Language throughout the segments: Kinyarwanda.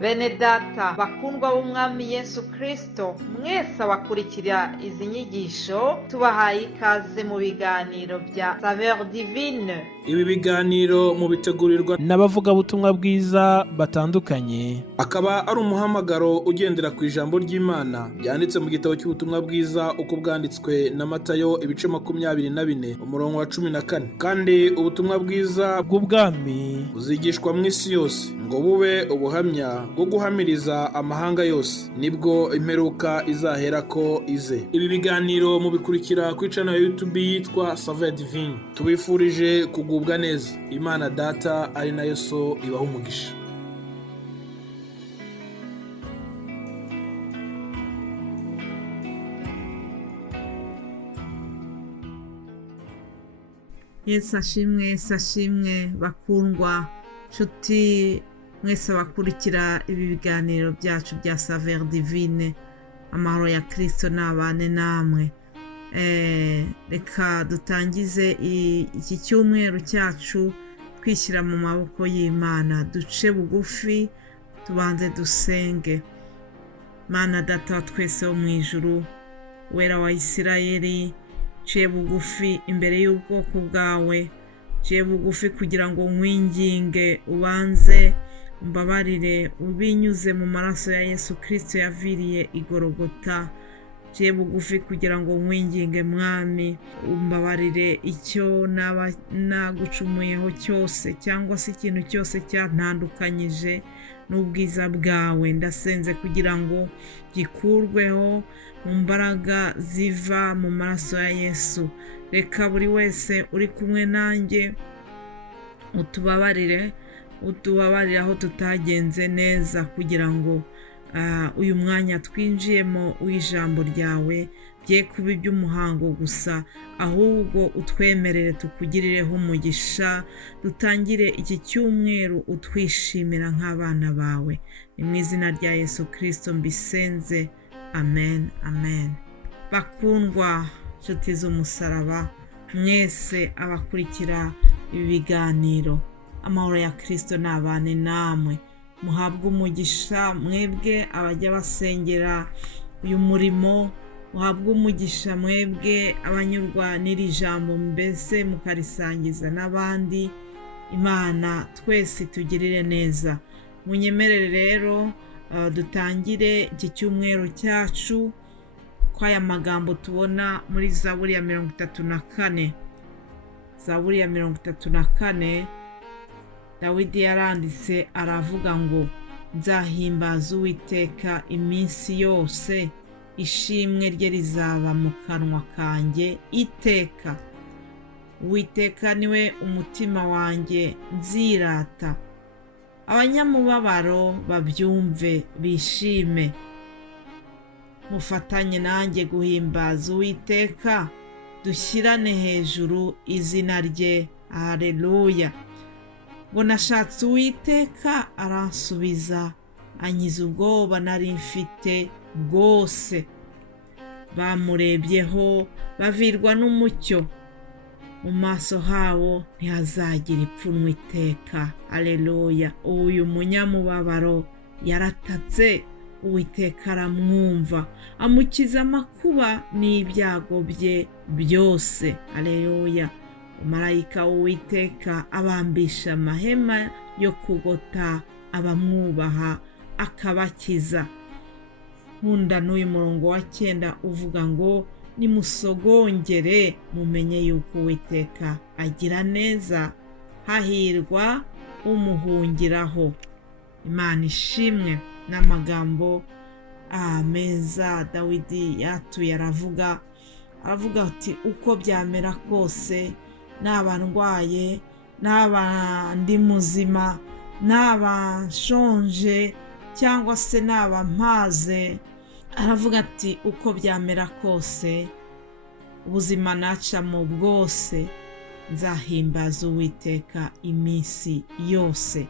Bene data bakundwa b'umwami Yesu Kristo, mwese abakurikira izi nyigisho tubahaye ikaze mu biganiro bya Saveur Divine. Ibi biganiro mu bitegurirwa n'abavugabutumwa bwiza batandukanye, akaba ari umuhamagaro ugendera ku ijambo ry'Imana byanditse mu gitabo cy'ubutumwa bwiza uko bwanditswe na Matayo ibice 24 umurongo wa 14. Kandi ubutumwa bwiza bw'ubwami buzigishwa mu isi yose ngo bube ubuhamya bwo guhamiriza amahanga yose, nibwo imperuka izahera ko ize. Ibi biganiro mubikurikira ku channel ya YouTube yitwa Saveur Divine. Tubifurije kugubwa neza. Imana Data ari nayo So ibaha umugisha. Yesu ashimwe bakundwa nshuti mwese bakurikira ibi biganiro byacu bya Saveur Divine. Amahoro ya Kristo nabane namwe. Reka dutangize iki cyumweru cyacu twishyira mu maboko y'Imana, duce bugufi tubanze dusenge. Mana Data wa twese wo mu ijuru, wera wa Isirayeli, ciye bugufi imbere y'ubwoko bwawe, ciye bugufi kugira ngo nkwinginge ubanze umbabarire ubinyuze mu maraso ya Yesu Kristo yaviriye igorogota. Ciye bugufi kugira ngo nkwinginge mwami umbabarire icyo nagucumuyeho cyose cyangwa se ikintu cyose cyantandukanyije n'ubwiza bwawe. Ndasenze kugira ngo gikurweho mu mbaraga ziva mu maraso ya Yesu. Reka buri wese uri kumwe nanjye utubabarire aho tutagenze neza, kugira ngo uyu mwanya twinjiyemo w'ijambo ryawe bye kuba iby'umuhango gusa, ahubwo utwemerere tukugirireho umugisha, dutangire iki cyumweru utwishimira nk'abana bawe. Ni mu izina rya Yesu Kristo mbisenze, amen amen. Bakundwa nshuti z'umusaraba, mwese abakurikira ibi biganiro, amahoro ya Kristo nabane namwe. Muhabwe umugisha mwebwe abajya basengera uyu murimo, muhabwe umugisha mwebwe abanyurwa n'iri jambo mbese mukarisangiza n'abandi. Imana twese tugirire neza. Munyemerere rero dutangire iki cyumweru cyacu kw'aya magambo tubona muri Zaburi ya 34. Zaburi ya 34 Dawidi yaranditse aravuga ngo, nzahimbaza Uwiteka iminsi yose, ishimwe rye rizaba mu kanwa kanjye iteka. Uwiteka niwe umutima wanjye nzirata, abanyamubabaro babyumve bishime. Mufatanye nanjye guhimbaza Uwiteka, dushyirane hejuru izina rye. Haleluya. Ngo nashatse Uwiteka aransubiza, ankiza ubwoba nari mfite bwose. Bamurebyeho bavirwa n'umucyo, mu maso habo ntihazagira ipfunwe iteka. Haleluya. Uyu munyamubabaro yaratatse, Uwiteka aramwumva, amukiza amakuba n'ibyago bye byose. Haleluya. Marayika w'Uwiteka abambisha amahema yo kugota abamwubaha akabakiza. Nkunda n'uyu murongo wa 9 uvuga ngo, nimusogongere mumenye yuko Uwiteka agira neza, hahirwa umuhungiraho. Imana ishimwe. N'amagambo meza Dawidi yatuye aravuga ati, uko byamera kose, naba ndwaye, naba ndi muzima, naba nshonje, cyangwa se naba mpaze, aravuga ati uko byamera kose, ubuzima nacamo bwose, nzahimbaza Uwiteka iminsi yose.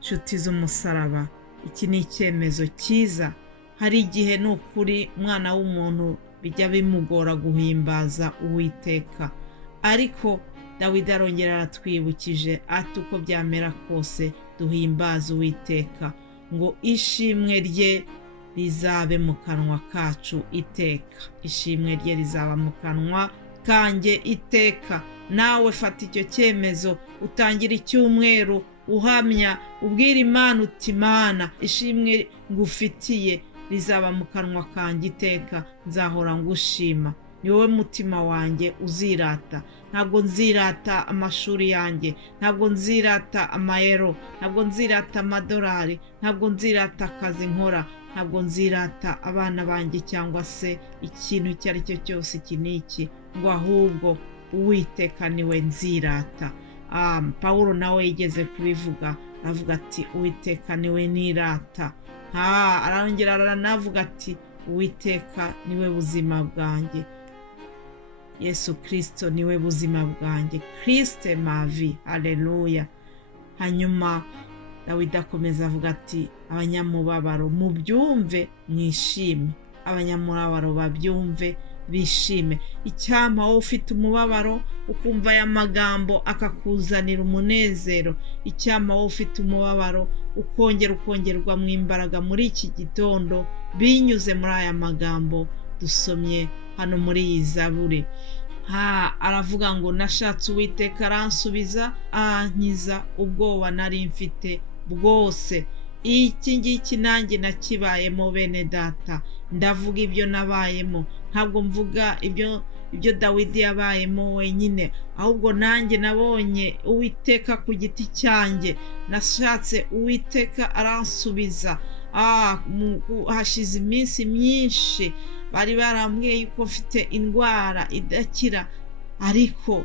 Nshuti z'umusaraba, iki ni icyemezo cyiza. Hari igihe n'ukuri mwana w'umuntu bijya bimugora guhimbaza Uwiteka, ariko Dawidi arongera aratwibukije ati uko byamera kose duhimbaza Uwiteka. ngo ishimwe rye rizabe mu kanwa kacu iteka. Ishimwe rye rizaba mu kanwa kanjye iteka. Nawe fata icyo cyemezo, utangira icyumweru uhamya, ubwira Imana uti Mana, ishimwe ngufitiye rizaba mu kanwa kanjye iteka, nzahora ngushima. Ni wowe mutima wanjye uzirata. Ntabwo nzirata amashuri yanjye, ntabwo nzirata amayero, ntabwo nzirata amadolari, ntabwo nzirata akazi nkora, ntabwo nzirata abana banjye cyangwa se ikintu icyo ari cyo cyose iki n'iki, ngo ahubwo Uwiteka niwe nzirata. Pawulo nawe yigeze kubivuga, avuga ati Uwiteka niwe nirata. Arongera aranavuga ati Uwiteka niwe buzima bwanjye. Yesu Kristo niwe buzima bwanjye. Christe ma vie. Haleluya. Hanyuma Dawidi akomeza avuga ati abanyamubabaro mubyumve mwishime, abanyamubabaro babyumve bishime. Icyampa wowe ufite umubabaro ukumva aya magambo akakuzanira umunezero. Icyampa wowe ufite umubabaro ukongerwa mu imbaraga muri iki gitondo binyuze muri aya magambo dusomye hano muri iyi zaburi. Aravuga ngo nashatse Uwiteka aransubiza, ankiza ubwoba nari mfite bwose. Iki ngiki nanjye nakibayemo bene data. Ndavuga ibyo nabayemo, ntabwo mvuga ibyo Dawidi yabayemo wenyine, ahubwo nanjye nabonye Uwiteka ku giti cyanjye. Nashatse Uwiteka aransubiza. Hashize iminsi myinshi bari barambwiye yuko mfite indwara idakira, ariko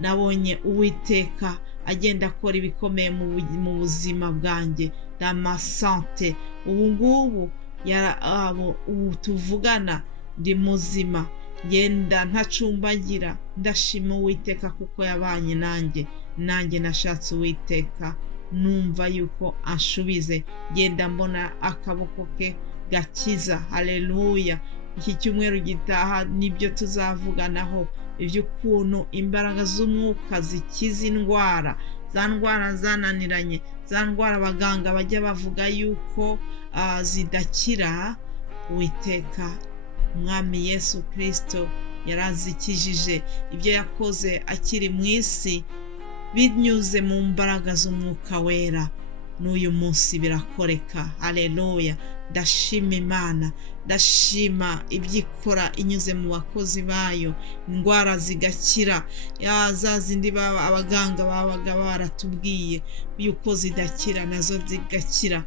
nabonye Uwiteka agenda akora ibikomeye mu buzima bwanjye, dans ma santé. Ubu tuvugana ndi muzima, ngenda ntacumbagira. Ndashima Uwiteka kuko yabanye nanjye nashatse Uwiteka numva yuko anshubize, ngenda mbona akaboko ke gakiza. Haleluya. Iki cyumweru gitaha nibyo tuzavuganaho, iby'ukuntu imbaraga z'umwuka zikiza indwara, za ndwara zananiranye, za ndwara abaganga bajya bavuga yuko zidakira. Uwiteka Umwami Yesu Kristo yarazikijije. Ibyo yakoze akiri mu isi binyuze mu mbaraga z'umwuka wera, n'uyu munsi birakoreka. Haleluya. Ndashima Imana, ndashima ibyikora inyuze mu bakozi bayo, indwara zigakira. Za zindi abaganga babaga baratubwiye yuko zidakira, nazo zigakira.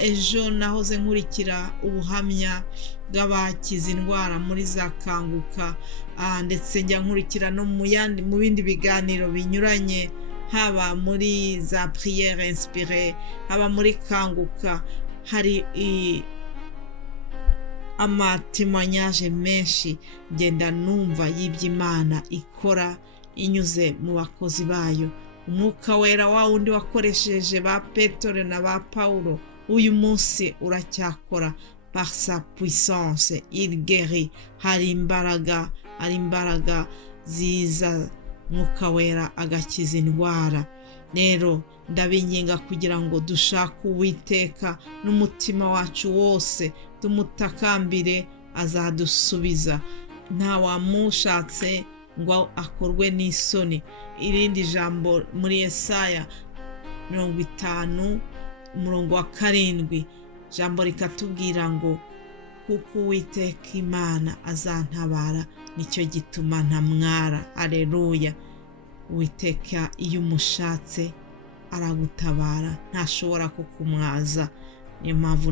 Ejo nahoze nkurikira ubuhamya bw'abakiza indwara muri za Kanguka, ndetse njya nkurikira no mu bindi biganiro binyuranye, haba muri za prière inspirée, haba muri Kanguka. Hari amatemanyage menshi ngenda numva y'iby'Imana ikora inyuze mu bakozi bayo. Umwuka wera wa wundi wakoresheje ba Petero na ba Paulo uyu munsi uracyakora. Par sa puissance il guérit. Hari imbaraga ziza, Mwuka wera agakiza indwara. Rero ndabinginga kugira ngo dushake Uwiteka n'umutima wacu wose, tumutakambire azadusubiza. Nta wamushatse ngo akorwe n'isoni. Irindi jambo muri Yesaya 50:7 jambo rikatubwira ngo kuko Uwiteka Imana azantabara, nicyo gituma ntamwara. Haleluya. Uwiteka iyo umushatse aragutabara, ntashobora kukumwaza. Niyo mpamvu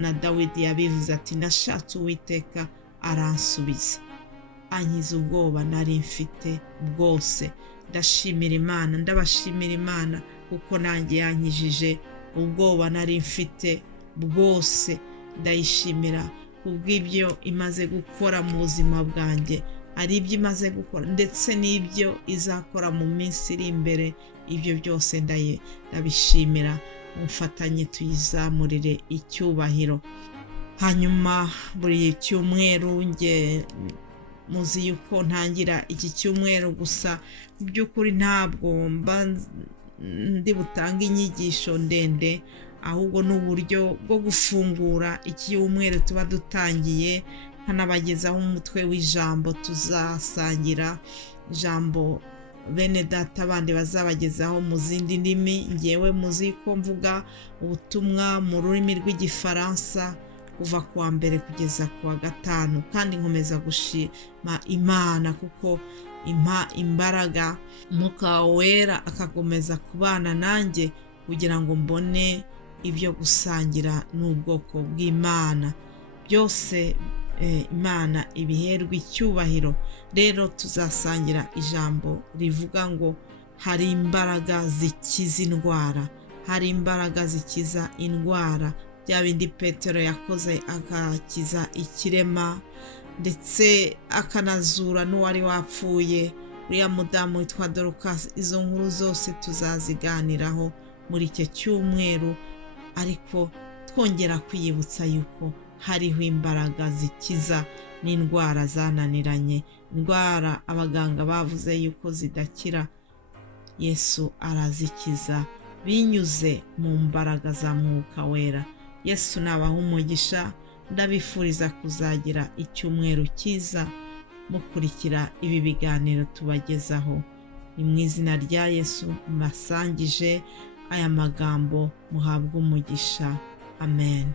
na Dawidi yabivuze ati nashatse Uwiteka aransubiza, ankiza ubwoba nari mfite bwose. Ndashimira Imana, ndabashimira Imana kuko nanjye yankijije ubwoba nari mfite bwose. Ndayishimira kubw'ibyo imaze gukora mu buzima bwanjye, ari ibyo imaze gukora ndetse n'ibyo izakora mu minsi iri imbere. Ibyo byose ndabishimira. Mufatanye tuyizamurire icyubahiro. Hanyuma buri cyumweru muzi yuko ntangira iki cyumweru gusa, mu by'ukuri ntabwo mba ndi butanga inyigisho ndende, ahubwo ni uburyo bwo gufungura icyumweru tuba dutangiye, nkanabagezaho umutwe w'ijambo tuzasangira, ijambo bene data bandi bazabagezaho mu zindi ndimi. ngewe muzi ko mvuga ubutumwa mu rurimi rw'igifaransa kuva ku wa mbere kugeza ku wa gatanu, kandi nkomeza gushima Imana kuko impa imbaraga, Umwuka wera akakomeza kubana nanjye kugira ngo mbone ibyo gusangira n'ubwoko bw'Imana. Byose Imana ibiherwe icyubahiro. Rero tuzasangira ijambo rivuga ngo hari imbaraga zikiza indwara, hari imbaraga zikiza indwara, bya bindi Petero yakoze agakiza ikirema ndetse akanazura n'uwari wapfuye, uriya mudamu witwa Dorcas. Izo nkuru zose tuzaziganiraho muri icyo cyumweru, ariko twongera kwiyibutsa yuko hariho imbaraga zikiza n'indwara zananiranye, indwara abaganga bavuze yuko zidakira, Yesu arazikiza binyuze mu mbaraga za Mwuka wera. Yesu nabaha umugisha, ndabifuriza kuzagira icyumweru cyiza mukurikira ibi biganiro tubagezaho. Ni mu izina rya Yesu mbasangije aya magambo, muhabwe umugisha. Amen.